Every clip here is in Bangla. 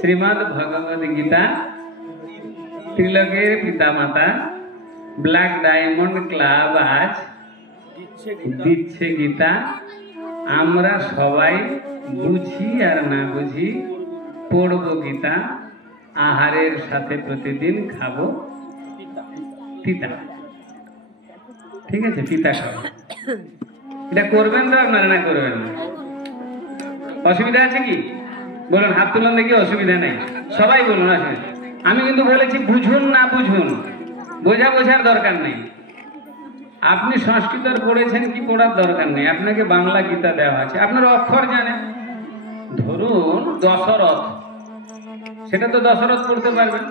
শ্রীমদ্ ভগবদ গীতা, ত্রিলোকের পিতামাতা ব্ল্যাক ডায়মন্ড ক্লাব আজ দিচ্ছে গীতা। আমরা সবাই বুঝি আর না বুঝি পড়ব গীতা। আহারের সাথে প্রতিদিন খাবো পিতা। ঠিক আছে, পিতা খাবো। এটা করবেন তো আপনারা, না করবেন না? অসুবিধা আছে কি? বলুন, হাত তুলুন দেখি। অসুবিধা নেই, সবাই বলুন। অসুবিধা। আমি কিন্তু বলেছি বুঝুন না বুঝুন, বোঝার দরকার নেই। আপনি সংস্কৃত পড়েছেন কি পড়ার দরকার নেই, আপনাকে বাংলা গীতা দেওয়া আছে। আপনার অক্ষর জানেন, ধরুন দশরথ, সেটা তো দশরথ পড়তে পারবেন।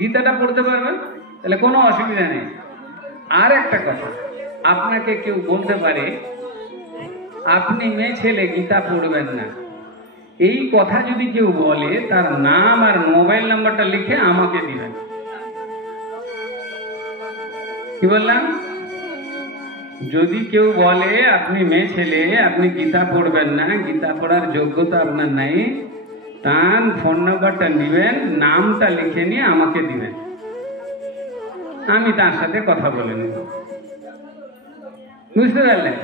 গীতাটা পড়তে পারবেন, তাহলে কোনো অসুবিধা নেই। আর একটা কথা, আপনাকে কেউ বলতে পারে আপনি মেয়ে ছেলে গীতা পড়বেন না, এই কথা যদি কেউ বলে তার নাম আর মোবাইল নাম্বারটা লিখে আমাকে দিবেন। কি বললাম? যদি কেউ বলে আপনি মেয়ে ছেলে, আপনি গীতা পড়বেন না, গীতা পড়ার যোগ্যতা আপনার নাই, তার ফোন নাম্বারটা নিবেন, নামটা লিখে নিয়ে আমাকে দিবেন, আমি তার সাথে কথা বলে নেব। বুঝতে পারলেন?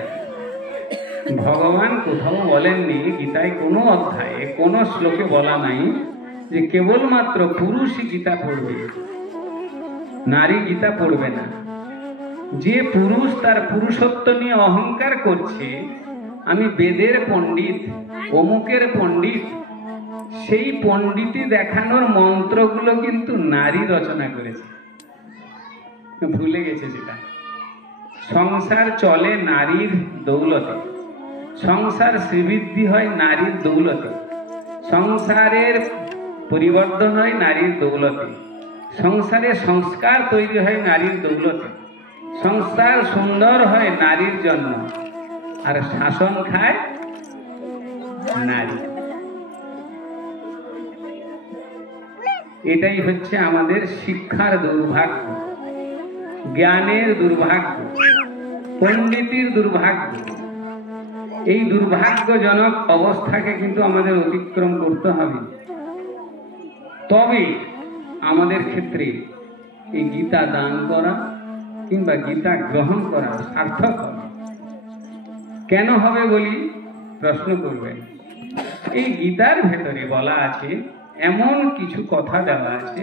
ভগবান কোথাও বলেননি, গীতায় কোনো অধ্যায়ে কোনো শ্লোকে বলা নাই যে কেবলমাত্র পুরুষই গীতা পড়বে, নারী গীতা পড়বে না। যে পুরুষ তার পুরুষত্ব নিয়ে অহংকার করছে, আমি বেদের পণ্ডিত, অমুকের পণ্ডিত, সেই পণ্ডিতি দেখানোর মন্ত্রগুলো কিন্তু নারী রচনা করেছে, ভুলে গেছে সেটা। সংসার চলে নারীর দৌলতে, সংসার শ্রীবৃদ্ধি হয় নারীর দৌলতে, সংসারের পরিবর্তন হয় নারীর দৌলতে, সংসারে সংস্কার তৈরি হয় নারীর দৌলতে, সংসার সুন্দর হয় নারীর জন্য, আর শাসন খায় নারী। এটাই হচ্ছে আমাদের শিক্ষার দুর্ভাগ্য, জ্ঞানের দুর্ভাগ্য, পণ্ডিতির দুর্ভাগ্য। এই দুর্ভাগ্যজনক অবস্থাকে কিন্তু আমাদের অতিক্রম করতে হবে, তবে আমাদের ক্ষেত্রে এই গীতা দান করা কিংবা গীতা গ্রহণ করা সার্থক হবে। কেন হবে বলি প্রশ্ন করবেন। এই গীতার ভেতরে বলা আছে, এমন কিছু কথা দেওয়া আছে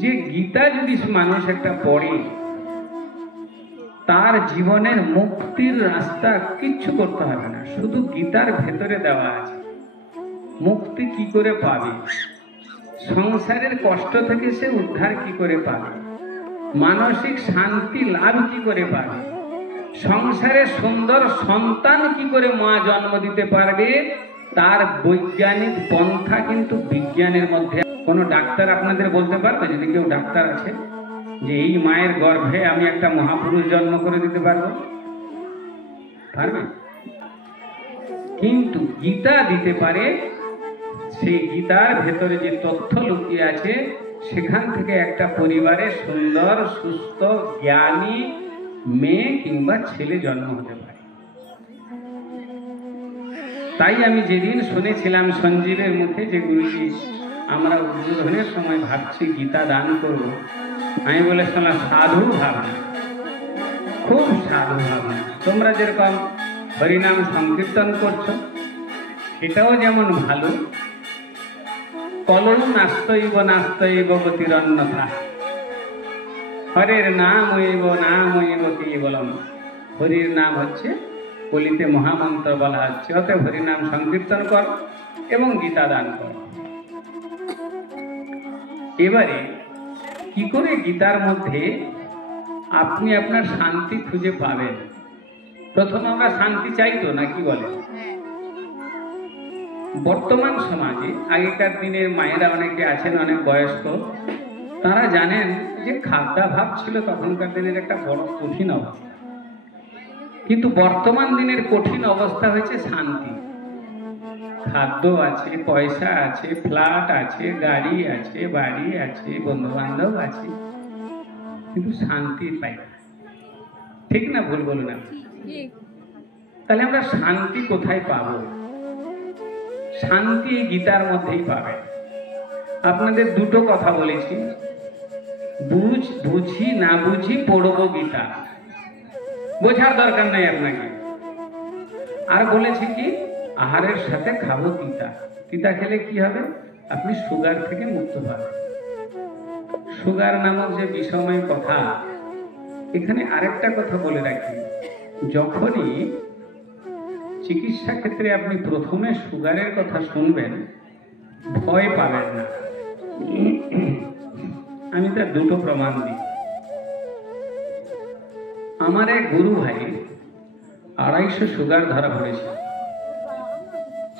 যে গীতা যদি মানুষ একটা পড়ে, তার জীবনের মুক্তির রাস্তা কিচ্ছু করতে হবে না, শুধু গীতার ভেতরে দেওয়া আছে। মুক্তি কি করে পাবে, সংসারের কষ্ট থেকে সে উদ্ধার কি করে পাবে, মানসিক শান্তি লাভ কি করে পাবে, সংসারে সুন্দর সন্তান কি করে মা জন্ম দিতে পারবে, তার বৈজ্ঞানিক পন্থা কিন্তু বিজ্ঞানের মধ্যে। কোনো ডাক্তার আপনাদের বলতে পারবে, যদি কেউ ডাক্তার আছে, যে এই মায়ের গর্ভে আমি একটা মহাপুরুষ জন্ম করে দিতে পারবো? পারবে? কিন্তু গীতা দিতে পারে। সেই গীতার ভেতরে যে তথ্য লুকিয়ে আছে, সেখান থেকে একটা পরিবারে সুন্দর সুস্থ জ্ঞানী মেয়ে কিংবা ছেলে জন্ম হতে পারে। তাই আমি যেদিন শুনেছিলাম সঞ্জীবের মুখে যে গুরুজি আমরা উদ্বোধনের সময় ভাবছি গীতা দান করব, আমি বলেছিলাম সাধু ভাবনা, খুব সাধু ভাবনা। তোমরা যেরকম হরিনাম সংকীর্তন করছো, এটাও যেমন ভালো। কলৌ নাস্তৈব নাস্তৈব গতিরন্যথা, হরের নাম হইব কেবলম। হরির নাম হচ্ছে কলিতে মহামন্ত্র বলা হচ্ছে। অতএব হরিনাম সংকীর্তন কর এবং গীতা দান কর। এবারে কি করে গীতার মধ্যে আপনি আপনার শান্তি খুঁজে পাবেন? প্রথম আমরা শান্তি চাই তো, না কি বলে? বর্তমান সমাজে আগেকার দিনের মায়েরা অনেকে আছেন, অনেক বয়স্ক, তারা জানেন যে খাদ্যাভাব ছিল তখনকার দিনের একটা বড় কঠিন অবস্থা। কিন্তু বর্তমান দিনের কঠিন অবস্থা হয়েছে শান্তি। খাদ্য আছে, পয়সা আছে, ফ্ল্যাট আছে, গাড়ি আছে, বাড়ি আছে, বন্ধু বান্ধব আছে, কিন্তু শান্তি পাই না। ঠিক না ভুল বলুন? তাহলে আমরা শান্তি কোথায় পাবো? শান্তি এই গীতার মধ্যেই পাবেন। আপনাদের দুটো কথা বলেছি, বুঝি না বুঝি পড়বো গীতা, বোঝার দরকার নেই আপনাকে। আর বলেছি কি, আহারের সাথে খাবো তিতা। তিতা খেলে কি হবে? আপনি সুগার থেকে মুক্ত পাবেন। সুগার নামক যে বিষময় কথা, এখানে আরেকটা কথা বলে রাখি, যখনই চিকিৎসা ক্ষেত্রে আপনি প্রথমে সুগারের কথা শুনবেন, ভয় পাবেন না। আমি তার দুটো প্রমাণ দিই। আমার এক গুরু ভাই 250 সুগার ধরা পড়েছে।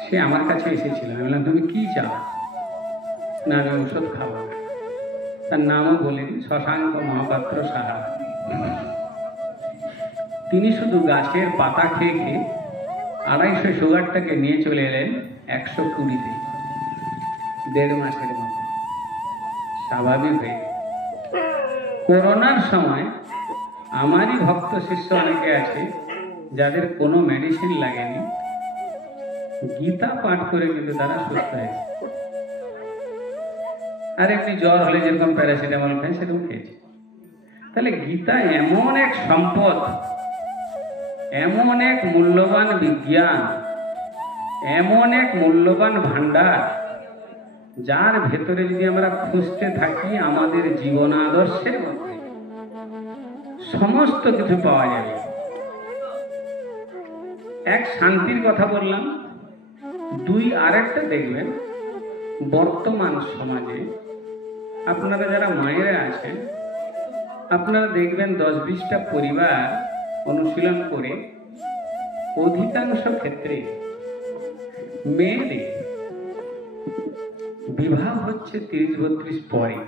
সে আমার কাছে এসেছিল। আমি বললাম, তুমি কি চাও? না, আমি ওষুধ খাবো না। তার নামও বলেন, শশাঙ্ক মহাপাত্র সাহা। তিনি শুধু গাছের পাতা খেয়ে খেয়ে 250 সুগারটাকে নিয়ে চলে এলেন 120-তে, 1.5 মাসের মধ্যে স্বাভাবিক হয়ে। করোনার সময় আমারই ভক্ত শিষ্য অনেকে আছে যাদের কোনো মেডিসিন লাগেনি, গীতা পাঠ করে কিন্তু তারা সুস্থ হয়েছে। আর এমনি জ্বর হলে যেরকম প্যারাসিটামল খায় সেরকম খেয়েছে। তাহলে গীতা এমন এক সম্পদ, এমন এক মূল্যবান বিজ্ঞান, এমন এক মূল্যবান ভান্ডার, যার ভেতরে যদি আমরা খুঁজতে থাকি আমাদের জীবন আদর্শের মধ্যে সমস্ত কিছু পাওয়া যাবে। এক শান্তির কথা বললাম, দুই আরেকটা দেখবেন, বর্তমান সমাজে আপনারা যারা মায়েরা আছেন, আপনারা দেখবেন 10-20টা পরিবার অনুশীলন করে অধিকাংশ ক্ষেত্রে মেয়েদের বিবাহ হচ্ছে 30-32 পরে।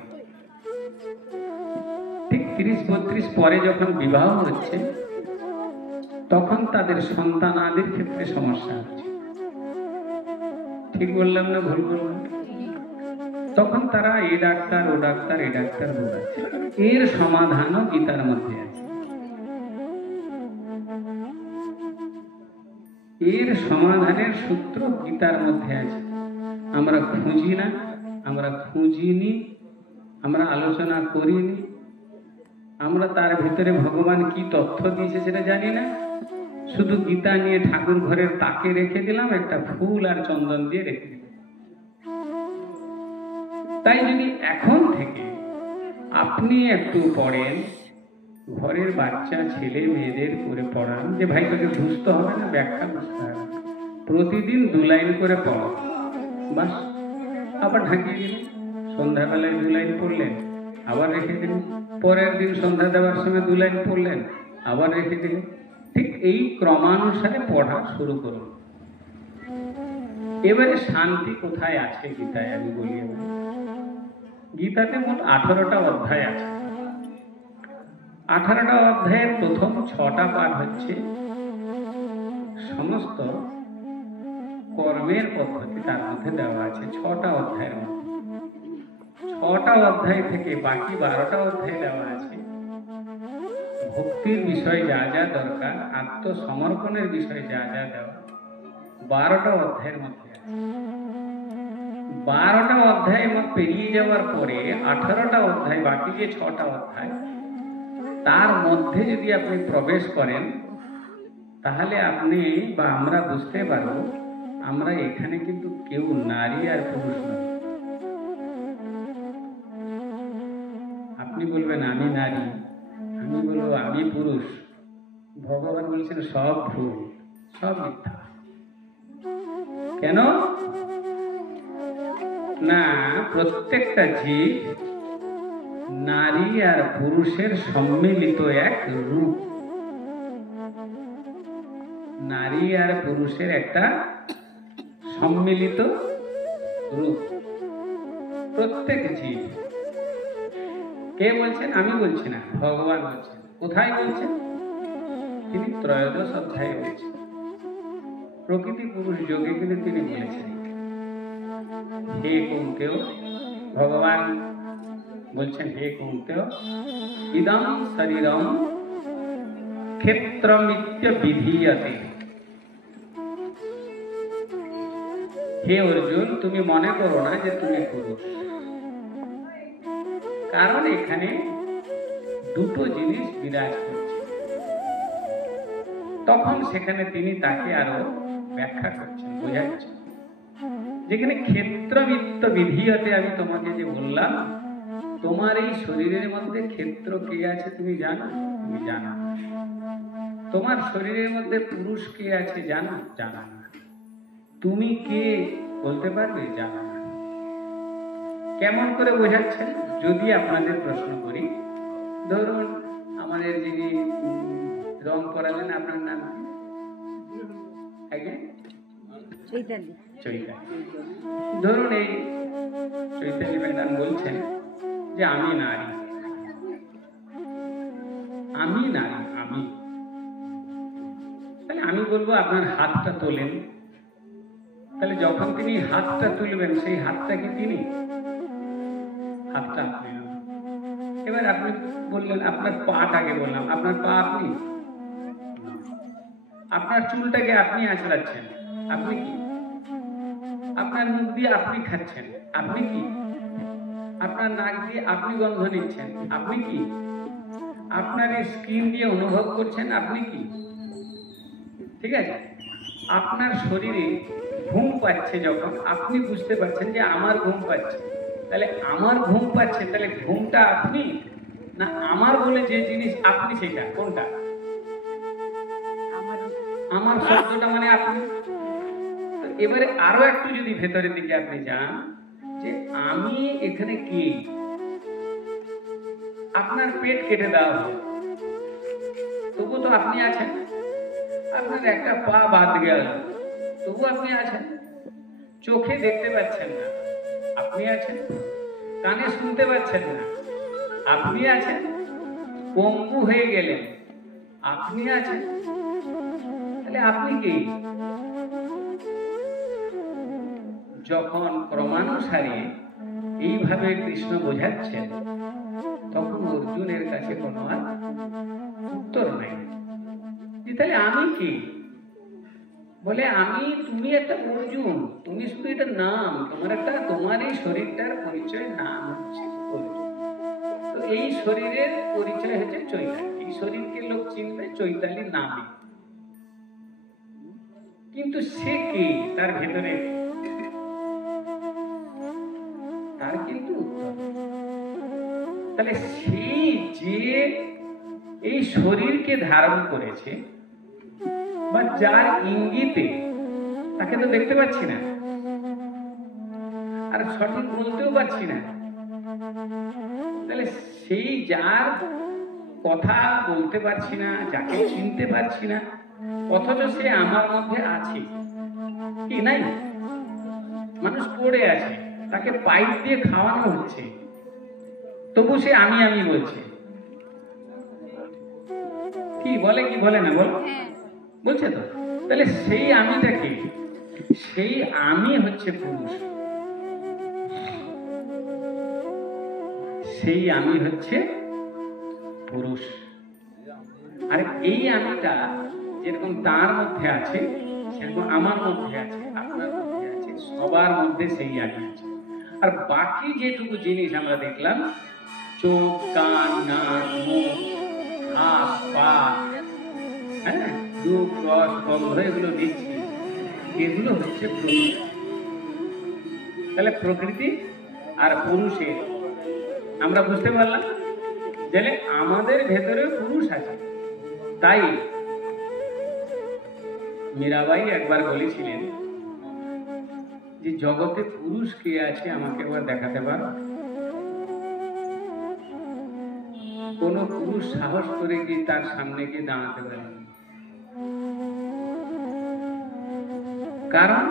ঠিক 30-32 পরে যখন বিবাহ হচ্ছে, তখন তাদের সন্তানাদির ক্ষেত্রে সমস্যা হচ্ছে। ঠিক বললাম না ভুল বললাম? তখন তারা এই ডাক্তার ও ডাক্তার, এই ডাক্তার ও ডাক্তার। এর সমাধানও গীতার মধ্যে আছে। এর সমাধানের সূত্র গীতার মধ্যে আছে। আমরা খুঁজি না, আমরা খুঁজিনি, আমরা আলোচনা করিনি, আমরা তার ভিতরে ভগবান কি তথ্য দিয়েছে সেটা জানি না। শুধু গীতা নিয়ে ঠাকুর ঘরের তাকে রেখে দিলাম, একটা ফুল আর চন্দন দিয়ে রেখে দিলাম। তাই যদি এখন থেকে আপনি একটু পড়েন, ঘরের বাচ্চা ছেলে মেয়েদের করে পড়ান, যে ভাই তোকে বুঝতে হবে না, ব্যাখ্যা বুঝতে হবে, প্রতিদিন 2 লাইন করে পড়ো, বাস। আবার ঢাকিয়ে দিলেন, সন্ধ্যাবেলায় 2 লাইন পড়লেন, আবার রেখে দিলেন, পরের দিন সন্ধ্যা দেওয়ার সময় 2 লাইন পড়লেন, আবার রেখে দিলেন। ঠিক এই ক্রমানুসারে পড়া শুরু করুন। এবারে শান্তি কোথায় আছে গীতায় আমি বলি। গীতাতে মোট 18টা অধ্যায় আছে। 18টা অধ্যায়ের প্রথম 6টা পাঠ হচ্ছে সমস্ত কর্মের পদ্ধতি, তার মধ্যে দেওয়া আছে 6টা অধ্যায়ের মধ্যে। 6টা অধ্যায় থেকে বাকি 12টা অধ্যায় দেওয়া আছে ভক্তির বিষয় যা যা দরকার, আত্মসমর্পণের বিষয় যা যা দেওয়া, 12টা অধ্যায়ের মধ্যে আছে। 12টা অধ্যায় পেরিয়ে যাওয়ার পরে 18টা অধ্যায়, বাকি যে 6টা অধ্যায়, তার মধ্যে যদি আপনি প্রবেশ করেন, তাহলে আপনি বা আমরা বুঝতে পারব আমরা এখানে কিন্তু কেউ নারী আর পুরুষ নয়। আপনি বলবেন আমি নারী, আমি বলবো আমি পুরুষ। ভগবান বলছেন সব ভুল, সব মিথ্যা। কেন না? প্রত্যেকটা জীব নারী আর পুরুষের সম্মিলিত এক রূপ। নারী আর পুরুষের একটা সম্মিলিত রূপ প্রত্যেক জীব। কে বলছেন? আমি বলছি না, ভগবান বলছেন। কোথায় বলছেন? তিনি 13 অধ্যায়ে বলছেন। প্রকৃতি পুরুষ যোগে কিন্তু তিনি বলেছেন, হে কৌন্তেয়, ভগবান বলছেন, হে কৌন্তেয়, ইদং শরীরং ক্ষেত্রমিত্য বিধীয়তে। হে অর্জুন, তুমি মনে করো না যে তুমি পুরুষ, কারণ এখানে দুটো জিনিস বিরাজ করছে। তখন সেখানে তিনি তাকে আরো ব্যাখ্যা করছেন, বোঝাচ্ছেন, যেখানে ক্ষেত্রমিত্ত বিধিয়তে, আমি তোমাকে যে বললাম, তোমার এই শরীরের মধ্যে ক্ষেত্র কে আছে তুমি জানো? তুমি জানো। তোমার শরীরের মধ্যে পুরুষ কে আছে জানো? জানো না। তুমি কে বলতে পারবে? জানো না। কেমন করে বোঝাচ্ছেন? যদি আপনাদের প্রশ্ন করি, ধরুন আমাদের যিনি রং করালেন, আপনার নাম কি? চৈতালি। চৈতালি। ধরুন এই চৈতালি ম্যাডাম বলছেন যে আমি নারী, আমি নারী, আমি। তাহলে আমি বলবো আপনার হাতটা তোলেন। তাহলে যখন তিনি হাতটা তুলবেন, সেই হাতটা কি তিনি? হাতটা আপনি। এবার আপনি বললেন আপনার পাটাকে, বললাম আপনার পা আপনি। আপনার চুলটাকে আপনি আঁচড়াচ্ছেন, আপনি কি? আপনার মুখ দিয়ে আপনি খাচ্ছেন, আপনি কি? আপনার নাক দিয়ে আপনি গন্ধ নিচ্ছেন, আপনি কি? আপনার স্কিন দিয়ে অনুভব করছেন, আপনি কি? ঠিক আছে? আপনার শরীরে ঘুম পাচ্ছে, যখন আপনি বুঝতে পারছেন যে আমার ঘুম পাচ্ছে, তাহলে আমার ঘুম পাচ্ছে, তাহলে ঘুমটা আপনি না আমার বলে যে জিনিস আপনি, সেটা কোনটা? আমার শব্দটা মানে আপনি। এবারে আরো একটু যদি ভেতরের দিকে আপনি যান, যে আমি এখানে কি? আপনার পেট কেটে দেওয়া হলো, তবু তো আপনি আছেন। আপনার একটা পা বাদ গেল, তবু আপনি আছেন। চোখে দেখতে পাচ্ছেন না, আপনি আছেন। কানে শুনতে পাচ্ছেন না, আপনি আছেন। পঙ্গু হয়ে গেলেন, আপনি আছেন। তাহলে আপনি কি? যখন ক্রমানুসারে এইভাবে কৃষ্ণ বোঝাচ্ছেন, তখন অর্জুনের কাছে কোনো আর উত্তর নাই। তাহলে আমি কি? বলে আমি, তুমি একটা অর্জুন, তুমি শুধু এটা নাম, তোমার একটা, তোমার এই শরীরটার পরিচয় নাম হচ্ছে অর্জুন। তো এই শরীরের পরিচয় হচ্ছে চৈতালি। এই শরীরকে লোক চিনবে চৈতালি নামে। কিন্তু সে কে? তার ভেতরে তার কিন্তু উত্তর। তাহলে সেই যে এই শরীরকে ধারণ করেছে, বা যার ইঙ্গিতে, তাকে তো দেখতে পাচ্ছি না, আর সঠিক বলতেও পারছি না। তাহলে সেই যার কথা বলতে পারছি না, যাকে চিনতে পারছি না, অথচ সে আমার মধ্যে আছে কি নাই? মানুষ পড়ে আছে, তাকে পাইপ দিয়ে খাওয়ানো হচ্ছে, তবু সে আমি আমি বলছে। কি বলে কি বলে না? বল, বলছে তো। তাহলে সেই আমিটা কি? সেই আমি হচ্ছে পুরুষ। সেই আমি হচ্ছে পুরুষ। আর এই আমিটা যেরকম তার মধ্যে আছে, সেরকম আমার মধ্যে আছে, আপনার মধ্যে আছে, সবার মধ্যে সেই আমি আছে। আর বাকি যেটুকু জিনিস আমরা দেখলাম, চোখ, কান, নাক, মুখ, হাত, পা, হ্যাঁ, রূপ, রস, গন্ধ, এগুলো দিচ্ছি, এগুলো হচ্ছে প্রকৃতি। তাহলে প্রকৃতি আর পুরুষের আমরা বুঝতে পারলাম যে আমাদের ভেতরে পুরুষ আছে। তাই মীরাবাই একবার বলেছিলেন যে জগতে পুরুষ কে আছে আমাকে একবার দেখাতে পারো? কোন পুরুষ সাহস করে গিয়ে তার সামনে গিয়ে দাঁড়াতে পারেন। কারণ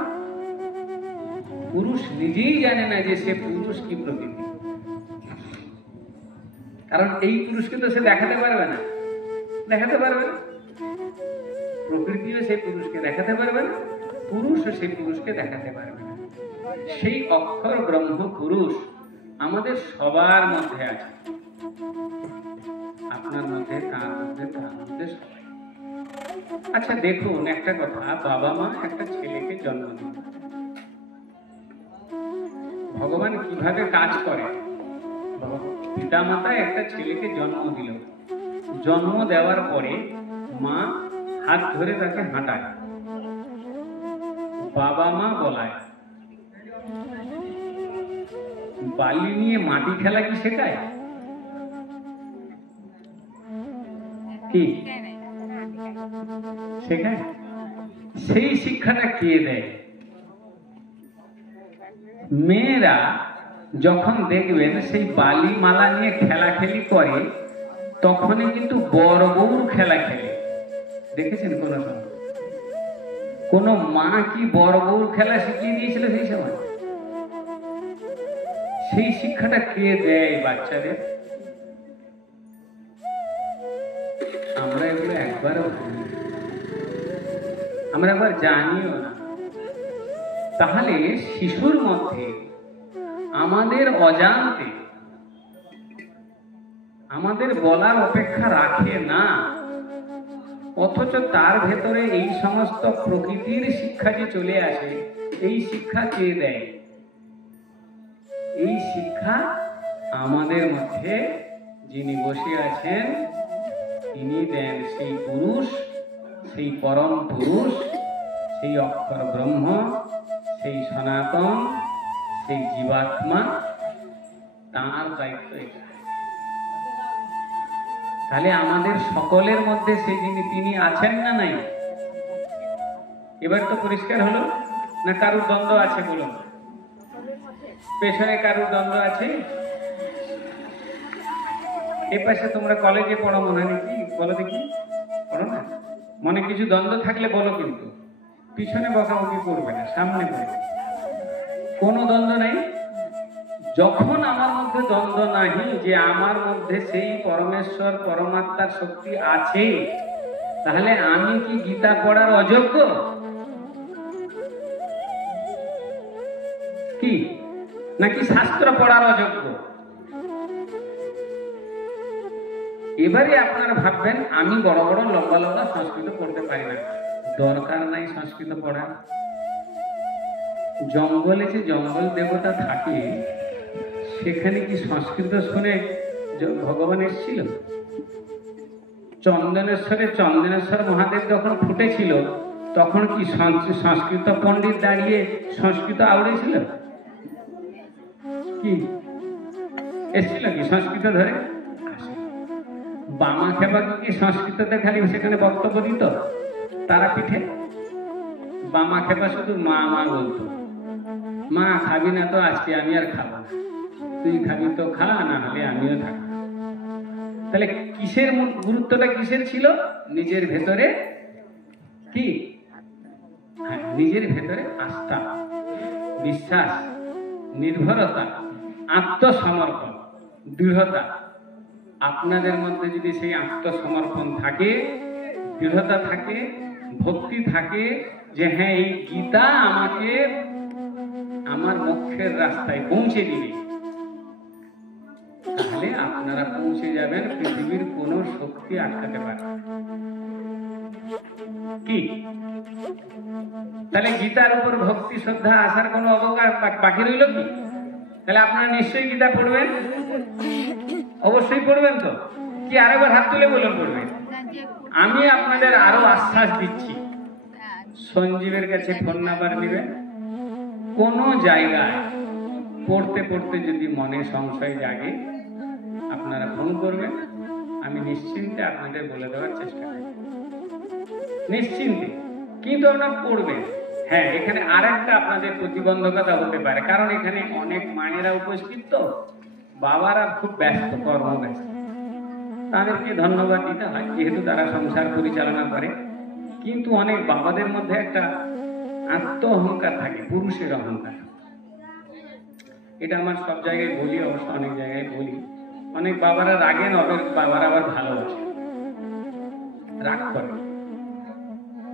পুরুষ নিজেই জানে না যে সে পুরুষ কি প্রকৃতি। কারণ এই পুরুষকে তো সে দেখাতে পারবে না, দেখাতে পারবে না। প্রকৃতিও সেই পুরুষকে দেখাতে পারবে না, পুরুষও সেই পুরুষকে দেখাতে পারবে না। সেই অক্ষর ব্রহ্ম পুরুষ আমাদের সবার মধ্যে আছে, আপনার মধ্যে, তার মধ্যে, তার মধ্যে, সবাই। আচ্ছা দেখুন একটা কথা, বাবা মা একটা ছেলেকে জন্ম দিল, ভগবান কিভাবে কাজ করে। পিতামাতা একটা ছেলেকে জন্ম দিল, জন্ম দেওয়ার পরে মা হাত ধরে তাকে হাঁটায়, বাবা মা বলায়। বালি নিয়ে মাটি খেলা কি শেখায়? কি শেখায়? সেই শিক্ষাটা কে দেয়? মেয়েরা যখন দেখবেন সেই বালি মালা নিয়ে খেলাখেলি করে, তখনই কিন্তু বড় বউর খেলা খেলে। দেখেছেন কোন সময় কোন মা কি বড় বউর খেলা শিখিয়ে দিয়েছিল সেই সময়? সেই শিক্ষাটা কে দেয় বাচ্চাদের? আমরা এগুলো একবারও ভাবি, আমরা একবার জানিও না। তাহলে শিশুর মধ্যে আমাদের অজান্তে, আমাদের বলার অপেক্ষা রাখে না, অথচ তার ভেতরে এই সমস্ত প্রকৃতির শিক্ষা যে চলে আসে, এই শিক্ষা কে দেয়? এই শিক্ষা আমাদের মধ্যে যিনি বসে আছেন তিনি দেন। সেই পুরুষ, সেই পরম পুরুষ, সেই অক্ষর ব্রহ্ম, সেই সনাতন, সেই জীবাত্মা, তার দায়িত্ব এটা। তাহলে আমাদের সকলের মধ্যে সেই তিনি আছেন না নাই? এবার তো পরিষ্কার হলো না? কারুর দ্বন্দ্ব আছে বলুন? পেছনে কারুর দ্বন্দ্ব আছে? এ পাশে তোমরা কলেজে পড়ো মনে হয় নাকি? বলো দেখি, পড়ো না? মনে কিছু দ্বন্দ্ব থাকলে বলো, কিন্তু পিছনে বকাবকি করবে না, সামনে বলবে। কোনো দ্বন্দ্ব নেই। যখন আমার মধ্যে দ্বন্দ্ব নাহি যে আমার মধ্যে সেই পরমেশ্বর পরমাত্মার শক্তি আছে, তাহলে আমি কি গীতা পড়ার অযোগ্য? কি নাকি শাস্ত্র পড়ার অযোগ্য? এবারে আপনারা ভাববেন আমি বড় বড় লম্বা লম্বা সংস্কৃত পড়তে পারি না। দরকার নাই সংস্কৃত পড়ার। জঙ্গলে যে জঙ্গল দেবতা থাকে, সেখানে কি সংস্কৃত শুনে ভগবান এসেছিল? চন্দনেশ্বরে চন্দনেশ্বর মহাদেব যখন ফুটেছিল, তখন কি সংস্কৃত পণ্ডিত দাঁড়িয়ে সংস্কৃত আওড়েছিল? কি এসেছিল কি সংস্কৃত ধরে? বামা খেবা কি সংস্কৃততে খালি সেখানে বক্তব্য দিত তারাপীঠে? বামা খেবা শুধু মা মা বলতো। মা খাবি না তো আজকে আমি আর খাবো না, তুই খাবি তো খা, না হলে আমিও থাকবো। তাহলে কিসের গুরুত্বটা কিসের ছিল? নিজের ভেতরে কি? নিজের ভেতরে আস্থা, বিশ্বাস, নির্ভরতা, আত্মসমর্পণ, দৃঢ়তা। আপনাদের মধ্যে যদি সেই আত্মসমর্পণ থাকে, দৃঢ়তা থাকে, ভক্তি থাকে যে হ্যাঁ এই গীতা আমাকে আমার মোক্ষের রাস্তায় পৌঁছে দিবে, তাহলে আপনারা পৌঁছে যাবেন। পৃথিবীর কোন শক্তি আটকাতে পারে কি? তাহলে গীতার উপর ভক্তি শ্রদ্ধা আসার কোনো অবকাশ বাকি রইল কি? তাহলে আপনারা নিশ্চয়ই গীতা পড়বেন, অবশ্যই পড়বেন তো? কি আরেকবার হাত তুলে বলুন পড়বেন? আমি আপনাদের আরো আশ্বাস দিচ্ছি, সঞ্জীবের কাছে ফোন নাম্বার নেবেন। কোন জায়গায় পড়তে পড়তে যদি মনে সংশয় জাগে, আপনারা ফোন করবেন, আমি নিশ্চিন্তে আপনাদের বলে দেওয়ার চেষ্টা করব, নিশ্চিন্তে। কিন্তু আপনারা পড়বেন। হ্যাঁ, এখানে আরেকটা আপনাদের প্রতিবন্ধকতা হতে পারে, কারণ এখানে অনেক মায়েরা উপস্থিত, তো বাবারা খুব ব্যস্ত, কর্মব্যস্ত। তাদেরকে ধন্যবাদ দিতে হয়, যেহেতু তারা সংসার পরিচালনা করে। কিন্তু অনেক বাবাদের মধ্যে একটা আত্ম অহংকার থাকে, পুরুষের অহংকার। এটা আমার সব জায়গায় বলি, অবশ্য অনেক জায়গায় বলি। অনেক বাবারা রাগেন, অনেক বাবারা আবার ভালোবাসে। রাগ করে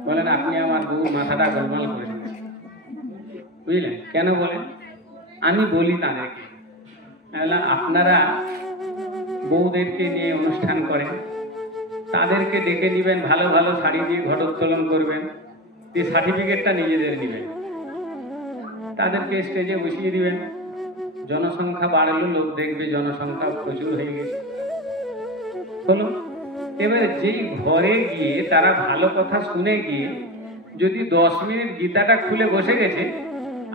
বলেন আপনি আমার বউ মাথাটা গোলমাল করে দিয়েছেন, বুঝলেন? কেন বলেন? আমি বলি তাদেরকে, আপনারা বউদেরকে নিয়ে অনুষ্ঠান করেন, তাদেরকে ডেকে দিবেন, ভালো ভালো শাড়ি দিয়ে ঘটোত্তোলন করবেন, দিয়ে সার্টিফিকেটটা নিজেদের নেবেন, তাদেরকে স্টেজে বসিয়ে দিবেন, জনসংখ্যা বাড়লো, লোক দেখবে জনসংখ্যা প্রচুর হয়ে গেছে, হলো। এবারে যেই ঘরে গিয়ে তারা ভালো কথা শুনে গিয়ে যদি 10 মিনিট গীতাটা খুলে বসে গেছে,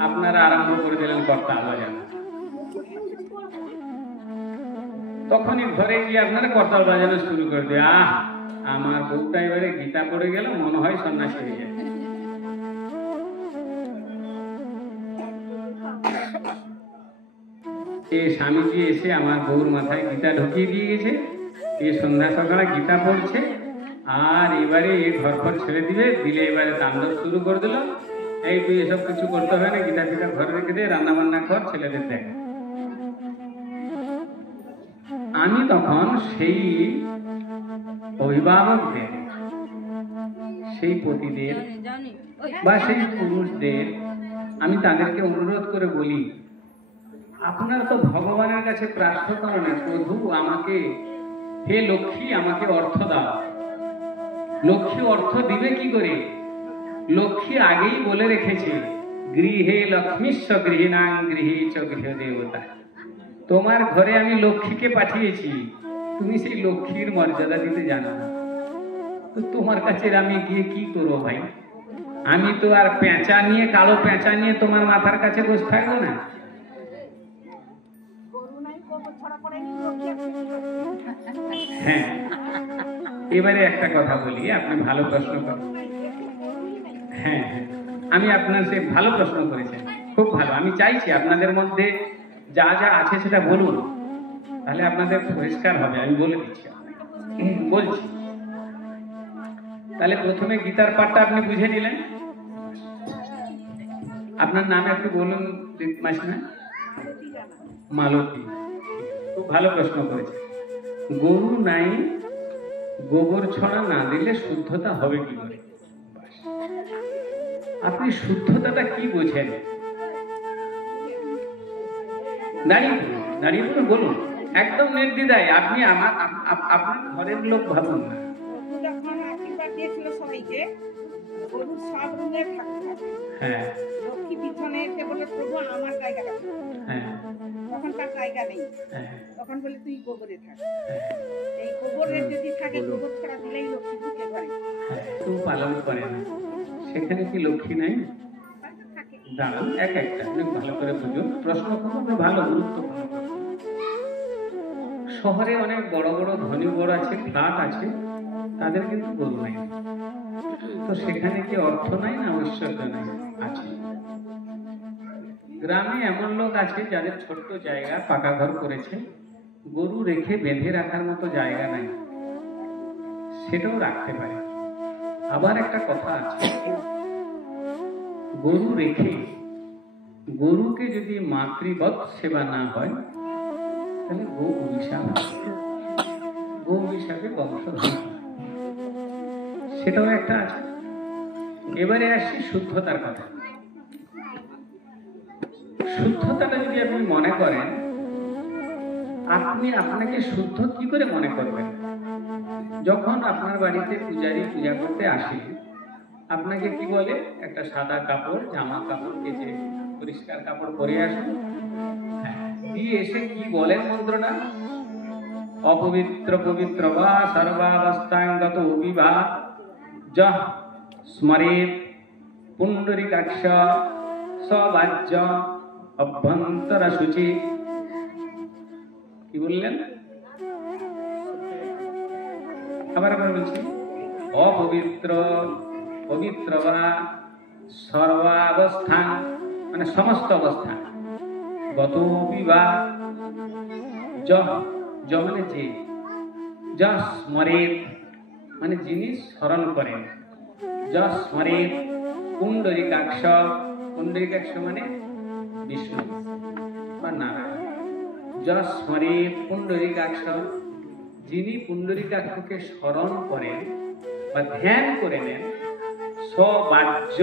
আপনারা আরম্ভ করে দিলেন কর্তা বাজানো। তখনই ঘরে গিয়ে আপনারা করতাল বাজানো শুরু করে দেয়। আমার বউটা এবারে গীতা পড়ে গেল, মনে হয় সন্ন্যাসী হয়ে যায়। এ স্বামীজি এসে আমার বউর মাথায় গীতা ঢুকিয়ে দিয়ে গেছে, এ সন্ধ্যা সকালে গীতা পড়ছে, আর এবারে এ ঘর ঘর ছেড়ে দিবে, দিলে এবারে তাণ্ডব শুরু করে দিল। এই তুই এসব কিছু করতে হবে না, গীতা ফিতা ঘরে রেখে দে, রান্না বান্না কর, ছেলেদের দেখ। আমি তখন সেই অভিভাবকদের, সেই পতিদের বা সেই পুরুষদের আমি তাদেরকে অনুরোধ করে বলি, আপনারা তো ভগবানের কাছে প্রার্থনা করেন, প্রভু আমাকে, হে লক্ষ্মী আমাকে অর্থ দাও। লক্ষ্মী অর্থ দিবে কি করে? লক্ষ্মী আগেই বলে রেখেছে, গৃহে লক্ষ্মীস্ব গৃহিণাং গৃহে চ গৃহ দেবতা। তোমার ঘরে আমি লক্ষ্মীকে পাঠিয়েছি, তুমি সেই লক্ষ্মীর মর্যাদা দিতে জানো না, তো তোমার কাছে আমি গিয়ে কি করবো ভাই? আমি তো আর পেঁচা নিয়ে, কালো পেঁচা নিয়ে তোমার মাথার কাছে বসে থাকবো না। হ্যাঁ, এবারে একটা কথা বলি, আপনি ভালো প্রশ্ন করেন। হ্যাঁ, আমি আপনার সে ভালো প্রশ্ন করেছেন, খুব ভালো। আমি চাইছি আপনাদের মধ্যে যা যা আছে সেটা বলুন, তাহলে আপনাদের পরিষ্কার হবে। আমি বলে দিচ্ছি, বলছি। তাহলে প্রথমে গীতার পাঠটা আপনি বুঝে নিলেন। আপনার নাম একটু বলুন মাসিমা। মালতী, খুব ভালো প্রশ্ন করেছে। গরু নাই, গোবর ছড়া না দিলে শুদ্ধতা হবে কি করে? আপনি শুদ্ধতাটা কি বোঝেন? দাঁড়িয়ে বলুন, একদম নির্দ্বিধায়। আপনি আপনার ঘরের লোক ভাবুন না। হ্যাঁ, লক্ষ্মী পিছনে এসে বলে প্রভু আমার জায়গাটা, হ্যাঁ, তখন তার জায়গা নেই, তখন বলে তুই গোবরে থাক। এই গোবরে যদি থাকে, গোবর ছাড়া দিলেই লক্ষ্মী ঢুকে ঘরে, তো পালন করে না, সেখানে কি লক্ষ্মী নাই? দাঁড়ান, এক একটা ভালো করে বুঝুন। প্রশ্ন খুব ভালো, গুরুত্বপূর্ণ। শহরে অনেক বড় বড় ধনী বড় আছে, ফ্ল্যাট আছে, তাদের কিন্তু গরু নাই। তো সেখানে কি অর্থ নাই না ঐশ্বর্য নাই? আছে। গ্রামে এমন লোক আছে যাদের ছোট্ট জায়গা, পাকা ঘর করেছে, গরু রেখে বেঁধে রাখার মতো জায়গা নাই, সেটাও রাখতে পারে। আবার একটা কথা আছে, গরু রেখে গরুকে যদি মাতৃবৎ সেবা না হয়, তাহলে গো অভিশাপ, গো অভিশাপে বংশধর, সেটাও একটা আছে। এবারে আসি শুদ্ধতার কথা। শুদ্ধতাটা যদি আপনি মনে করেন, আপনি আপনাকে শুদ্ধ কি করে মনে করবেন? যখন আপনার বাড়িতে পূজারী পূজা করতে আসে, আপনাকে কি বলে? একটা সাদা কাপড়, জামা কাপড় কেচে পরিষ্কার কাপড় পরে আসুন। দিয়ে এসে কি বলেন মন্ত্রটা? অপবিত্র পবিত্র বা সর্বাবস্থাঙ্গত বিবাহ যহ স্মরেত পুণ্ডরীকাক্ষ সবাজ্য অভ্যন্তর শুচি। কি বললেন? আবার বলছি, অপবিত্র পবিত্র বা সর্বাবস্থান, মানে সমস্ত অবস্থা, গত বিবাহ য মানে যে, যা স্মরেত মানে যিনি স্মরণ করেন, যা স্মরেত পুণ্ডরীকাক্ষ, পুণ্ডরীকাক্ষ মানে বিষ্ণু বা নারায়ণ, যা স্মরেত পুণ্ডরীকাক্ষ, যিনি পুণ্ডরীকাক্ষকে স্মরণ করেন বা ধ্যান করে নেন, সবাজ্য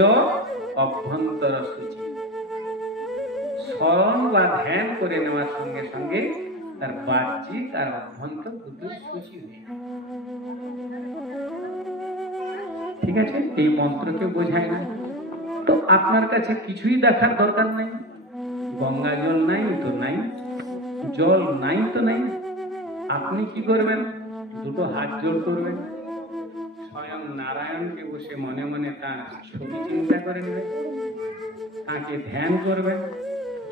অভ্যন্তর সূচি, স্মরণ বা ধ্যান করে নেওয়ার সঙ্গে সঙ্গে তার বাহ্যিক আর অভ্যন্তর দুটো সূচি হয়ে, ঠিক আছে? এই মন্ত্রকে বোঝায় না। তো আপনার কাছে কিছুই দেখার দরকার নেই, গঙ্গা জল নাই তো নাই, জল নাই তো নাই। আপনি কি করবেন? দুটো হাত জোড় করবেন, স্বয়ং নারায়ণকে বসে মনে মনে তার ছবি চিন্তা করে নেবেন, তাকে ধ্যান করবেন।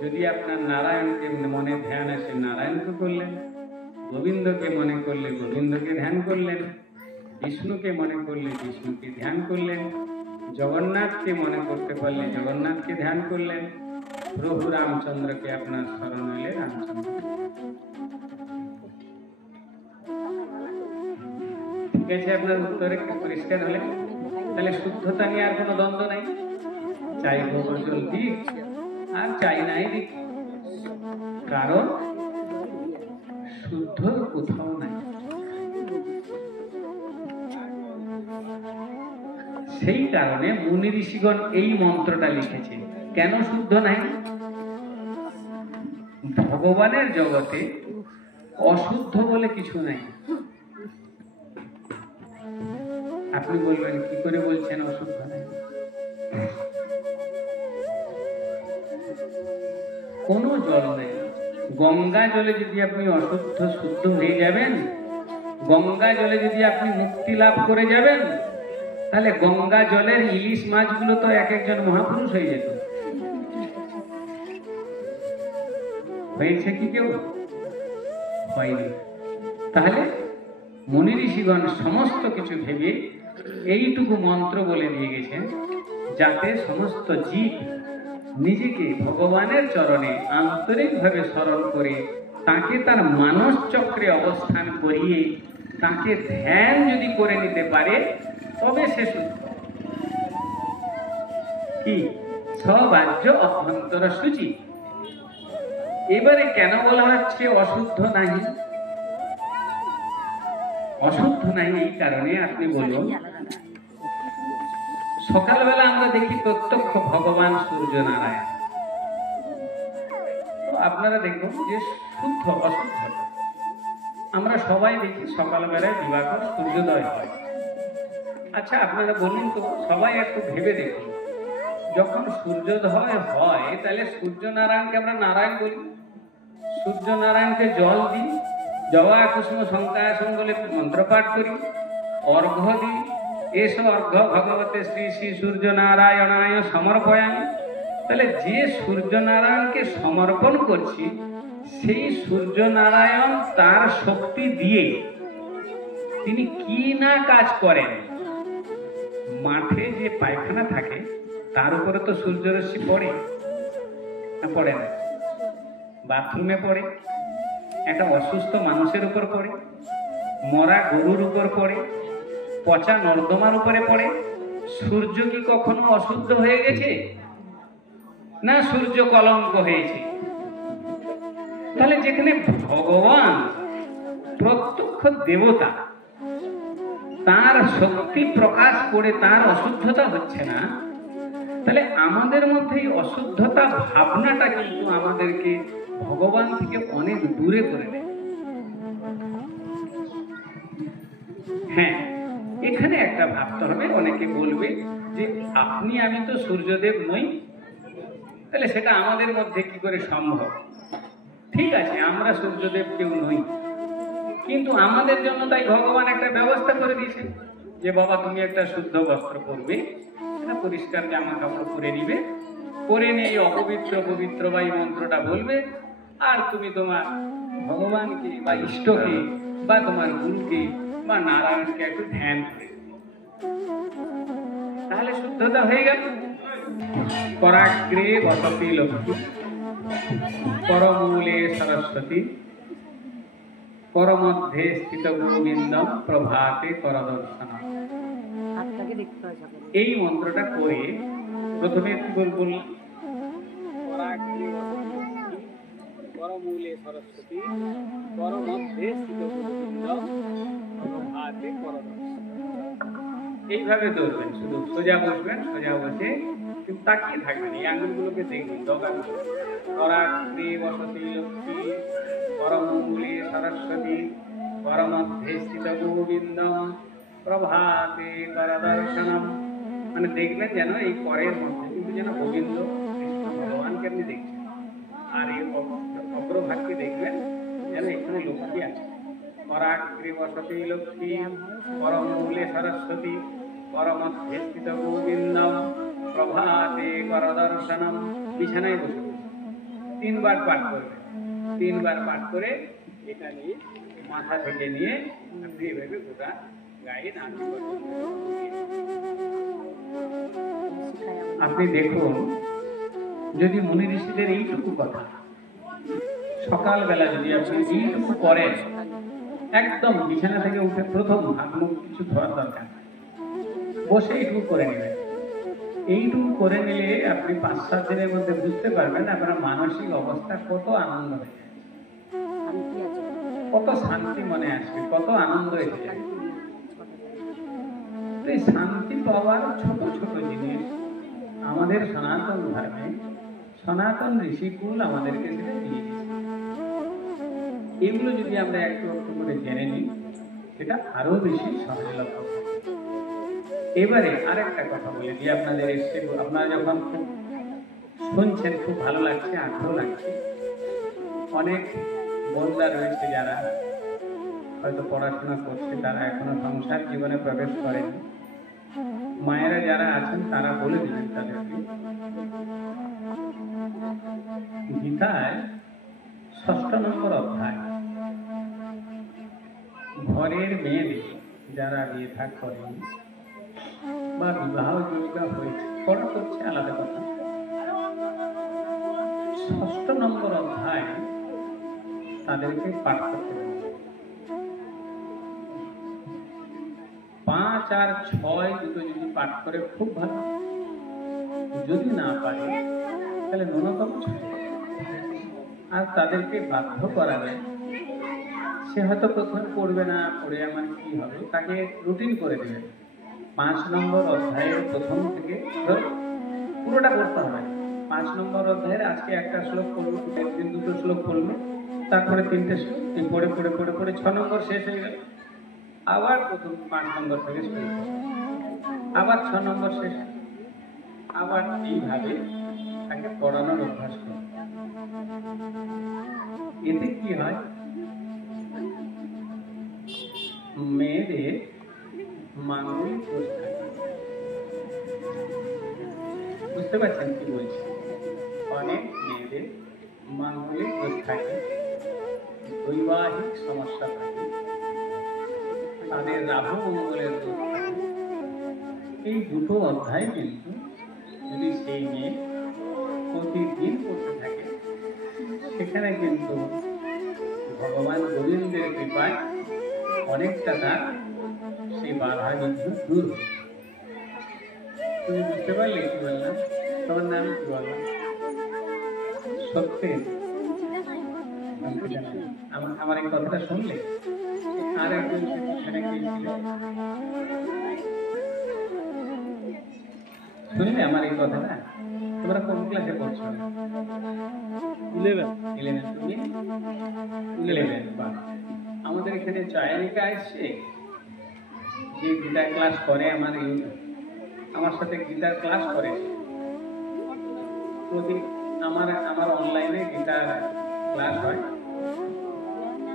যদি আপনার নারায়ণকে মনে ধ্যান আসে, নারায়ণকে করলেন। গোবিন্দকে মনে করলে গোবিন্দকে ধ্যান করলেন। বিষ্ণুকে মনে করলে বিষ্ণুকে ধ্যান করলেন। জগন্নাথকে মনে করতে পারলে জগন্নাথকে ধ্যান করলেন। প্রভু রামচন্দ্রকে আপনার স্মরণ হইলে রামচন্দ্র। ঠিক আছে, আপনার উত্তরে পরিষ্কার হলে? তাহলে শুদ্ধতা নিয়ে আর কোনো দ্বন্দ্ব নাই। চাই গোবর জল দিক আর চাই নাই দিক, কারণ শুদ্ধ কোথাও নাই। সেই কারণে মুনি ঋষিগণ এই মন্ত্রটা লিখেছে। কেন শুদ্ধ নাই? ভগবানের জগতে অশুদ্ধ বলে কিছু নাই। আপনি বলবেন কি করে বলছেন অশুদ্ধ নাই? কোনো জল নেই। গঙ্গা জলে যদি আপনি অশুদ্ধ শুদ্ধ হয়ে যাবেন, গঙ্গা জলে যদি আপনি মুক্তি লাভ করে যাবেন, তাহলে গঙ্গা জলের ইলিশ মাছগুলো তো এক একজন মহাপুরুষ হয়ে যেত। হয়েছে কি কেউ? হয়নি। তাহলে মুনি ঋষিগণ সমস্ত কিছু ভেবে এইটুকু মন্ত্র বলে দিয়ে গেছেন, যাতে সমস্ত জীব নিজেকে ভগবানের চরণে আন্তরিকভাবে স্মরণ করে তাকে তার মানস চক্রে অবস্থান করিয়ে তাকে ধ্যান যদি করে নিতে পারে, তবে সে শুদ্ধ। কি? সবাহ্য অভ্যন্তর শুচি। এবারে কেন বলা হচ্ছে অশুদ্ধ নাই? অশুদ্ধ নাই এই কারণে, আপনি বলুন, সকালবেলা আমরা দেখি প্রত্যক্ষ ভগবান সূর্য নারায়ণ, তো আপনারা দেখুন যে শুদ্ধ অশুদ্ধ আমরা সবাই দেখি সকালবেলায় দিবাকর সূর্যোদয় হয়। আচ্ছা আপনারা বলুন তো, সবাই একটু ভেবে দেখুন, যখন সূর্যোদয় হয় তাহলে সূর্য নারায়ণকে আমরা নারায়ণ বলি, সূর্য নারায়ণকে জল দিই, জবা কুসুম শঙ্কাসন বলে মন্ত্র পাঠ করি, অর্ঘ্য দিই, এসব অর্ঘ্য ভগবতে শ্রী শ্রী সূর্য নারায়ণায় সমর্পয়ামি। তাহলে যে সূর্য নারায়ণকে সমর্পণ করছি, সেই সূর্য নারায়ণ তার শক্তি দিয়ে তিনি কি না কাজ করেন। মাঠে যে পায়খানা থাকে তার উপরে তো সূর্যরশ্মি পড়ে না? পড়ে না? বাথরুমে পড়ে, একটা অসুস্থ মানুষের উপর পড়ে, মরা গরুর উপর পড়ে, পচা নর্দমার উপরে পড়ে। সূর্য কি কখনো অশুদ্ধ হয়ে গেছে? না সূর্য কলঙ্ক হয়েছে? তাহলে যেখানে ভগবান প্রত্যক্ষ দেবতা, তার শক্তি প্রকাশ করে তার অশুদ্ধতা হচ্ছে না, তাহলে আমাদের মধ্যে এই অশুদ্ধতা ভাবনাটা কিন্তু আমাদেরকে ভগবান থেকে অনেক দূরে করে দেয়। হ্যাঁ, এখানে একটা ভাবতে হবে। অনেকে বলবে যে আপনি আমি তো সূর্যদেব নই, তাহলে সেটা আমাদের মধ্যে কি করে সম্ভব? ঠিক আছে, আমরা সূর্যদেব কেউ নই, কিন্তু আমাদের জন্য তাই ভগবান একটা ব্যবস্থা করে দিয়েছে যে বাবা তুমি একটা শুদ্ধ বস্ত্র পরবে, একটা পরিষ্কার জামা কাপড় পরে নিবে, পরে নিয়ে অপবিত্র পবিত্র বা এই মন্ত্রটা বলবে, আর তুমি তোমার ভগবানকে বা ইষ্টকে বা তোমার গুরুকে বা নারায়ণকে একটু ধ্যান করে, তাহলে শুদ্ধতা হয়ে গেল। পরাগ্রে বসতি লক্ষ্মী, পরমূলে সরস্বতী, পরমধ্যে স্থিত গোবিন্দম প্রভাতে করদর্শন। এই মন্ত্রটা করে প্রথমে কি বললাম? পরাগ্রে বসতি, পরমূলে সরস্বতী, পরমধ্যে স্থিত গোবিন্দম প্রভাতে করদর্শন। এইভাবে ধরবেন, শুধু সোজা বসবেন, সোজা বসে কিন্তু তাকিয়ে থাকবেন, এই আঙ্গুলগুলোকে দেখবেন। পরাগ্রে বসতি লক্ষ্মী, পরমূলে সরস্বতী, পরমধ্যে স্থিত গোবিন্দম প্রভাতে করদর্শনম। মানে দেখবেন যেন এই করের মধ্যে কিন্তু যেন গোবিন্দ ভগবানকে আপনি দেখছেন। আর এই অগ্রভাগকে দেখবেন যেন এখানে লক্ষ্মী আছে। পরাগ্রে বসতি লক্ষ্মী, পরমূলে সরস্বতী, পরমধ্যে স্থিত গোবিন্দম, প্রভাতে করদর্শনম। বিছানায় বসে 3 বার পাঠ করবেন। 3 বার পাঠ করে এটা নিয়ে মাথা থেকে নিয়ে আপনি এভাবে গোটা গায়ে নাড়ি করবেন। আপনি দেখুন, যদি মুনি ঋষিদের এইটুকু কথা সকালবেলা যদি আপনি এইটুকু করেন, একদম বিছানা থেকে উঠে প্রথম হাত মুখ কিছু ধরার দরকার, বসে এইটুকু করে নেবেন। এইটুকু করে নিলে আপনি 5-7 দিনের মধ্যে বুঝতে পারবেন আপনার মানসিক অবস্থা কত আনন্দ হয়ে যায়, কত শান্তি মনে আসবে, কত আনন্দ এসে যায়। তো এই শান্তি পাওয়ার ছোট ছোট জিনিস আমাদের সনাতন ধর্মে সনাতন ঋষিকুল আমাদেরকে সেটা দিয়ে দিয়েছে। এগুলো যদি আমরা একটু একটু করে জেনে নিই, সেটা আরো বেশি সহজলভ্য হবে। এবারে আরেকটা কথা বলে দিই আপনাদের, এসে আপনারা যখন খুব শুনছেন খুব ভালো লাগছে, আগ্রহ লাগছে। অনেক বোনরা রয়েছে যারা হয়তো পড়াশোনা করছে, তারা এখনো সংসার জীবনে প্রবেশ করেনি। মায়েরা যারা আছেন তারা বলে দিলেন তাদেরকে, গীতায় 6 নম্বর অধ্যায়, ঘরের মেয়েদের যারা বিয়ে থাক করেনি বা বিবাহ যোগ্য হয়েছে, পড়া করছে আলাদা কথা, 6 নম্বর অধ্যায় তাদেরকে পাঠ করতে হবে। 5 আর 6 দুটো যদি পাঠ করে খুব ভালো, যদি না পারে তাহলে ন্যূনতম 6। আর তাদেরকে বাধ্য করা যায়, সে হয়তো প্রথমে পড়বে না, পড়ে আমার কি হবে, তাকে রুটিন করে দেবেন। 5 নম্বর অধ্যায়ের প্রথম থেকে পুরোটা পড়তে হবে। 5 নম্বর অধ্যায়ের আজকে একটা শ্লোক পড়লো, একদিন 2টো শ্লোক পড়লো, তারপরে 3টে শ্লোক পড়ে পড়ে পড়ে পড়ে 6 নম্বর শেষ হয়ে গেল, আবার প্রথম 5 নম্বর থেকে শুরু, আবার 6 নম্বর শেষ, আবার এইভাবে তাকে পড়ানোর অভ্যাস করো। এতে কি হয়, মেয়েদের মাঙ্গলিক দোষ থাকে। বুঝতে পারছেন কি বলছি? অনেক মেয়েদের মাঙ্গলিক দোষ থাকে, বৈবাহিক সমস্যা থাকে, তাদের রাহু মঙ্গলের দোষ থাকে। এই দুটো অধ্যায় কিন্তু যদি সেই মেয়ে প্রতিদিন করতে থাকে, সেখানে কিন্তু ভগবান গোবিন্দের কৃপায় অনেকটা তার সেই বাধা বিঘ্ন দূর হবে। তুমি বুঝতে পারলে কি বললাম? তোমার নাম কি বললাম? সত্যি আমার এই কথাটা শুনলে আর একজন শুনলে আমার এই কথাটা? তোমরা কোন ক্লাসে পড়ছো? 11। তুমি 11। বাহ, আমাদের এখানে চয়নিকা এসছে, যে গীতার ক্লাস করে, আমার সাথে গীতার ক্লাস করে। আমার অনলাইনে গীতার ক্লাস হয়।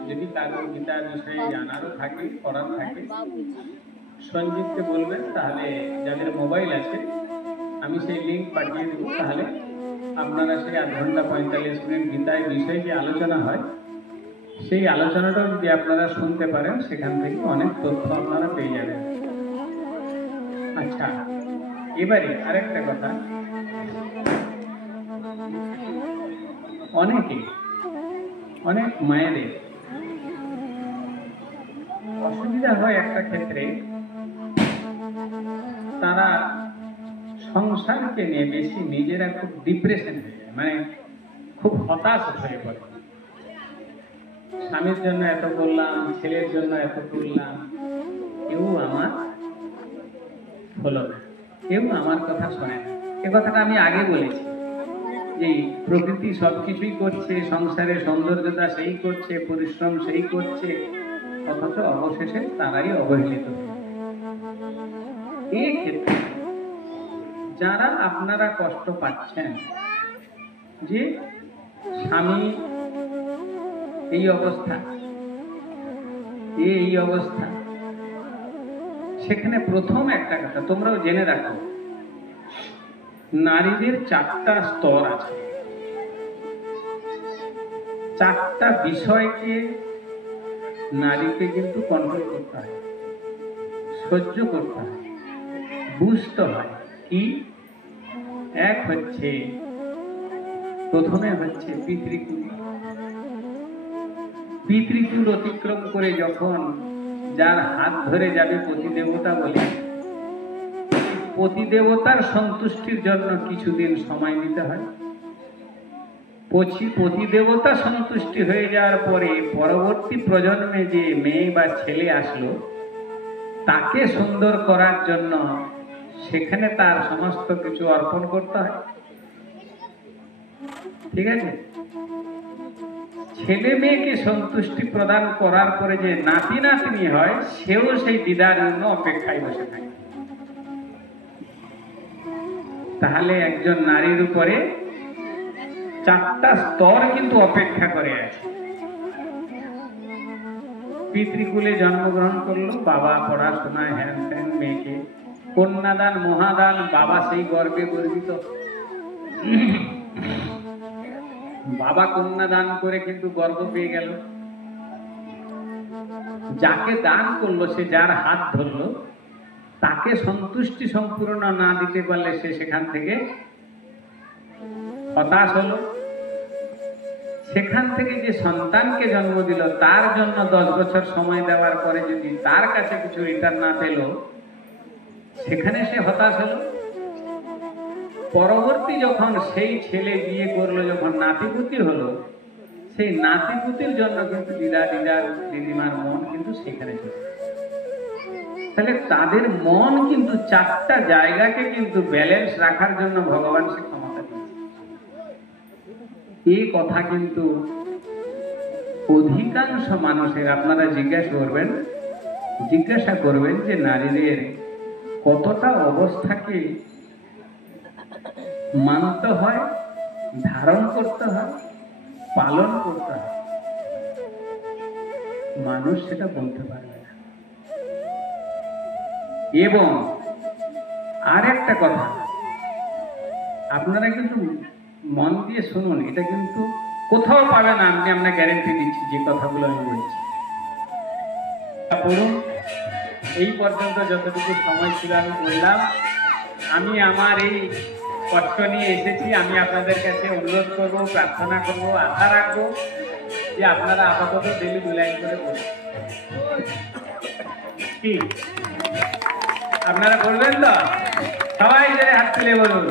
যদি কারোর গীতার বিষয়ে জানারও থাকে, পড়ার থাকে, সঞ্জীবকে বলবেন, তাহলে যাদের মোবাইল আছে আমি সেই লিঙ্ক পাঠিয়ে দেবো। তাহলে আপনারা সেই 8 ঘন্টা 45 মিনিট গীতায় বিষয়ে যে আলোচনা হয়, সেই আলোচনাটাও যদি আপনারা শুনতে পারেন, সেখান থেকে অনেক তথ্য আপনারা পেয়ে যাবেন। আচ্ছা, এবারে আরেকটা কথা, অনেক মায়েদের অসুবিধা হয় একটা ক্ষেত্রে, তারা সংসারকে নিয়ে বেশি নিজেরা খুব ডিপ্রেশন হয়ে যায়, মানে খুব হতাশ হয়ে পড়ে। স্বামীর জন্য এত করলাম, ছেলের জন্য এত করলাম, কেউ আমার হলো না, কেউ আমার কথা শোনে না। এ কথাটা আমি আগে বলেছি যে প্রকৃতি সবকিছুই করছে, সংসারের সৌন্দর্যতা সেই করছে, পরিশ্রম সেই করছে, অথচ অবশেষে তারাই অবহেলিত। এই ক্ষেত্রে যারা আপনারা কষ্ট পাচ্ছেন, যে স্বামী এই অবস্থা, এই অবস্থা, সেখানে প্রথম একটা কথা তোমরাও জেনে রাখো, নারীদের 4টা স্তর আছে। 4টা বিষয়কে নারীকে কিন্তু কন্ট্রোল করতে হয়, সহ্য করতে হয়, বুঝতে হয়। কি? এক হচ্ছে, প্রথমে হচ্ছে পিতৃকুল। পিতৃকুল অতিক্রম করে যখন যার হাত ধরে যাবে পতিদেবতা বলে, পতিদেবতার সন্তুষ্টির জন্য কিছুদিন সময় নিতে হয়। পতিদেবতা সন্তুষ্টি হয়ে যাওয়ার পরে পরবর্তী প্রজন্মে যে মেয়ে বা ছেলে আসলো, তাকে সুন্দর করার জন্য সেখানে তার সমস্ত কিছু অর্পণ করতে হয়। ঠিক আছে? ছেলে মেয়েকে সন্তুষ্টি প্রদান করার পরে যে নাতি নাতনি হয়, সেও সেই দিদার জন্য অপেক্ষায় বসে থাকে। তাহলে একজন নারীর উপরে 4টা স্তর কিন্তু অপেক্ষা করে আছে। পিতৃকুলে জন্মগ্রহণ করলো, বাবা পড়াশোনায় হ্যান ত্যান, মেয়েকে কন্যাদান মহাদান, বাবা সেই গর্বে গর্বিত। বাবা কন্যাদান করে কিন্তু গর্ব পেয়ে গেল। যাকে দান করলো, সে যার হাত ধরলো, তাকে সন্তুষ্টি সম্পূর্ণ না দিতে পারলে সে সেখান থেকে হতাশ হলো। সেখান থেকে যে সন্তানকে জন্ম দিল, তার জন্য 10 বছর সময় দেওয়ার পরে যদি তার কাছে কিছু রিটার্ন না পেল, সেখানে সে হতাশ হলো। পরবর্তী যখন সেই ছেলে বিয়ে করলো, যখন নাতিপুতি হলো, সেই নাতিপুতির জন্য কিন্তু দিদিমার মন কিন্তু সেখানে চলে। তাহলে তাদের মন কিন্তু 4টা জায়গাকে কিন্তু ব্যালেন্স রাখার জন্য ভগবান সে ক্ষমতা দিয়েছে। এই কথা কিন্তু অধিকাংশ মানুষের, আপনারা জিজ্ঞাসা করবেন যে নারীদের কতটা অবস্থাকে মানতে হয়, ধারণ করতে হয়, পালন করতে হয়, মানুষ সেটা বলতে পারবে না। এবং আর একটা কথা আপনারা কিন্তু মন দিয়ে শুনুন, এটা কিন্তু কোথাও পাবে না, আমি আপনার গ্যারেন্টি দিচ্ছি যে কথাগুলো আমি বলছি। পড়ুন, এই পর্যন্ত যতটুকু সময় ছিল আমি বললাম। আমি আমার এই কষ্ট নিয়ে এসেছি, আমি আপনাদের কাছে অনুরোধ করব, প্রার্থনা করব, আশা রাখবো যে আপনারা আপাতত ডেলি 2 লাইন করে বলুন। কি আপনারা বলবেন তো? সবাই জোরে হাত তুলে বলুন,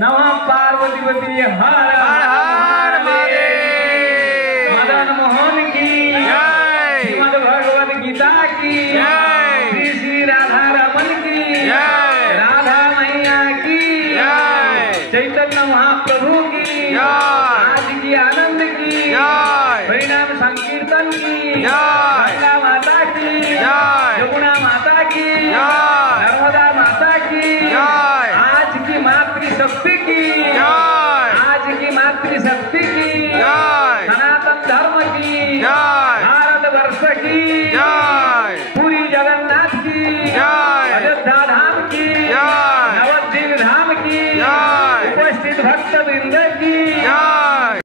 নমঃ পার্বতী পতি হর হর মহাদেব, মদন মোহন কি জয়, শ্রীমদ্ ভগবদ গীতা কি জয়, শ্রী শ্রী রাধা রমন কি জয়, রাধা मैया की जय, चैतन्य महाप्रभु की जय, आज की आनंद की जय, हरिनाम संकीर्तन की जय, गंगा माता की जय, यमुना माता की जय, नर्मदा माता की जय, आज की मातृशक्ति की जय, आज की मातृशक्ति की जय, सनातन धर्म की जय, भारत वर्ष की जय, पूरी जगन्नाथ की जय, अयोध्या धाम की जय, नवद्वीप धाम की जय, उपस्थित भक्त वृंद की